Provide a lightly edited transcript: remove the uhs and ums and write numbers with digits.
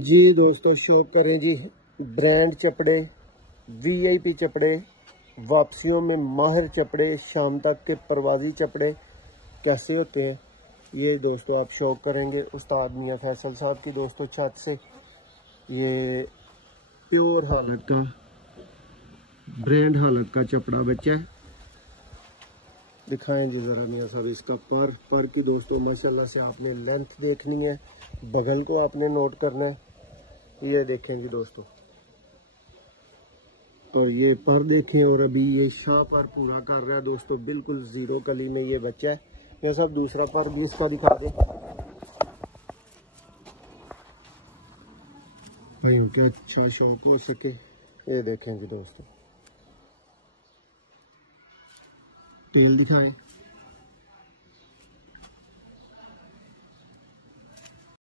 जी दोस्तों, शौक करें जी ब्रांड चपड़े, वीआईपी चपड़े, वापसियों में माहिर चपड़े, शाम तक के परवाजी चपड़े कैसे होते हैं ये दोस्तों आप शौक करेंगे उस्ताद मियां फैसल साहब की दोस्तों छत से। ये प्योर हालत का ब्रांड हालत का चपड़ा बच्चा है। दिखाएं जी ज़रा मियां साहब इसका पर की दोस्तों माशाल्लाह से आपने लेंथ देखनी है, बगल को आपने नोट करना है। ये देखें जी दोस्तों, और ये पर देखें, और अभी ये शाह पर पूरा कर रहा है दोस्तों, बिल्कुल जीरो कली में ये बच्चा है। ये सब दूसरा पर भी इसका दिखा दे भाइयों, क्या अच्छा शौक हो सके। ये देखें जी दोस्तों, टेल दिखाएं।